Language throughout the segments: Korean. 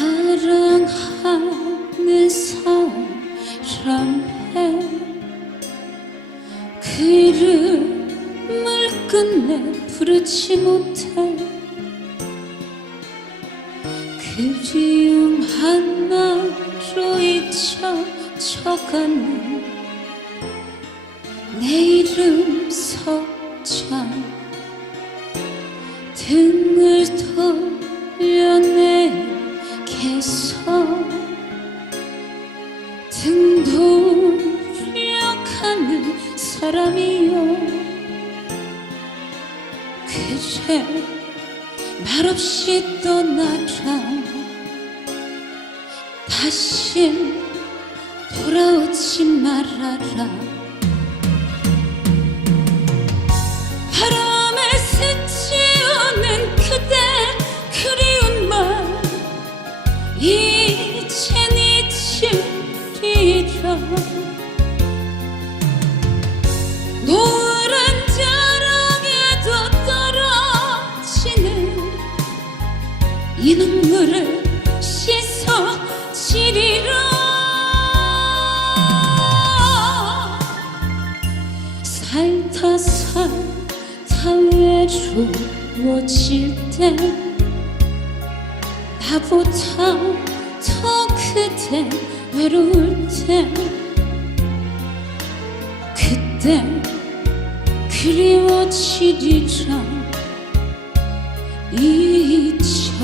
사랑하는 사람의 그 이름을 끝내 부르지 못해 그리움 하나로 잊혀져가는 내 이름 석자 등을 돌려내 게서 등 돌려가는 사람이여. 그래 말없이 떠나라 다신 돌아오지 말아라 외로워질 때 나보다 더 그대 외로울 때 그때 그리워지리라 잊혀진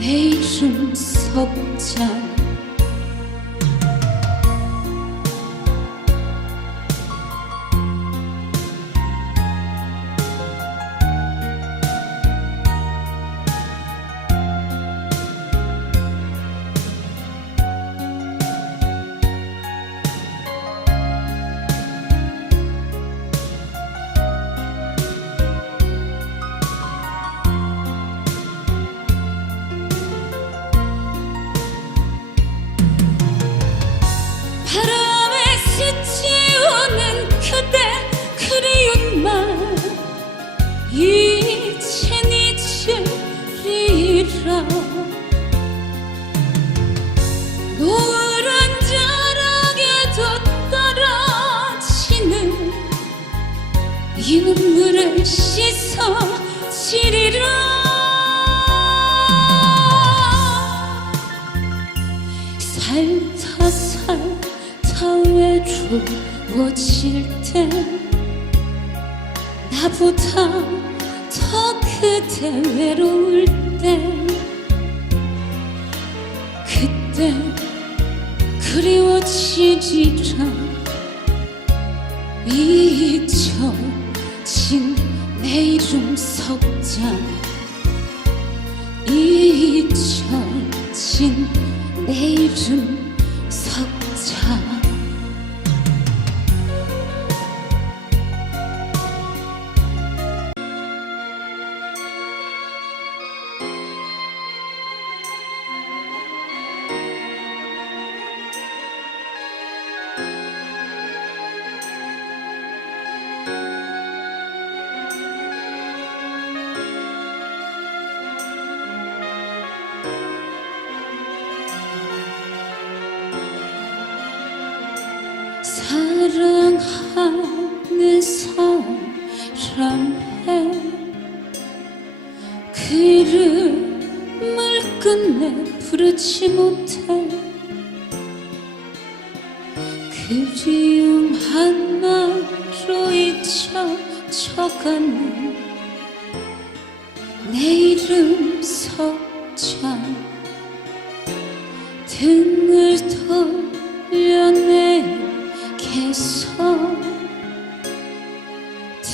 내 이름 석자 이 눈물을 씻어지리라. 살다 살다 외로워질 때 나보다 더 그대 외로울 때 그때 그리워지리라 잊혀 사랑하는 사람의 그 이름을 끝내 부르지 못해 그리움 하나로 잊혀져가는 내 이름 석자 등을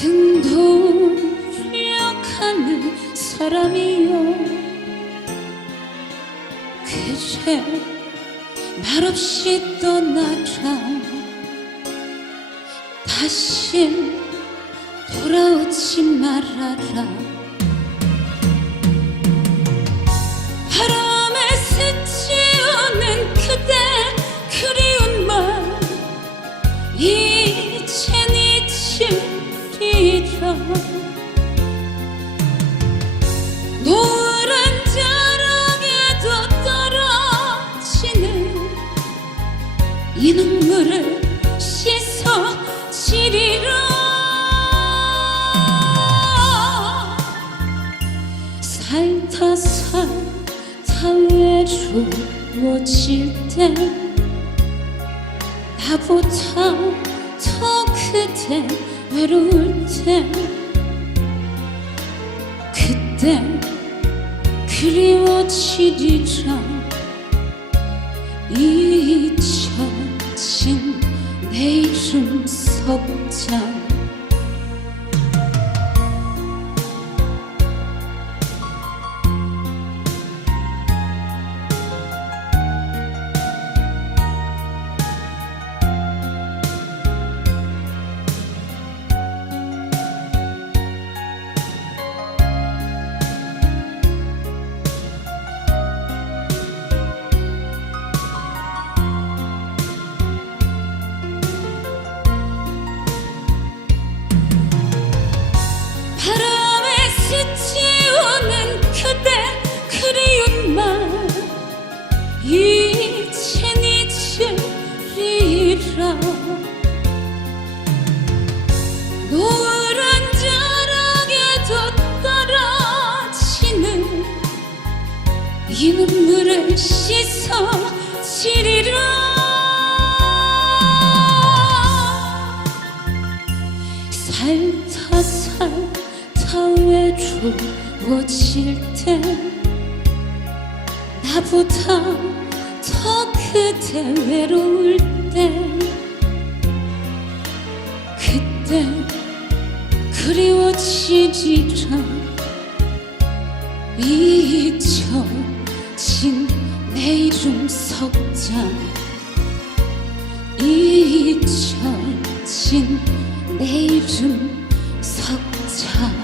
등 돌려가는 사람이여. 그래 말없이 떠나라 다신 돌아오지 말아라 외로워질 때 나보다 더 그대 외로울 때 그때 그리워지리라. 잊혀진 내 이름 석자 노을한 자락에도 떨어지는 이 눈물을 씻어지리라. 살다 살다 외로워질 때 나보다 더 그대 외로울 때 그때 그리워지리라 잊혀진 내 이름 석자. 잊혀진 내 이름 석자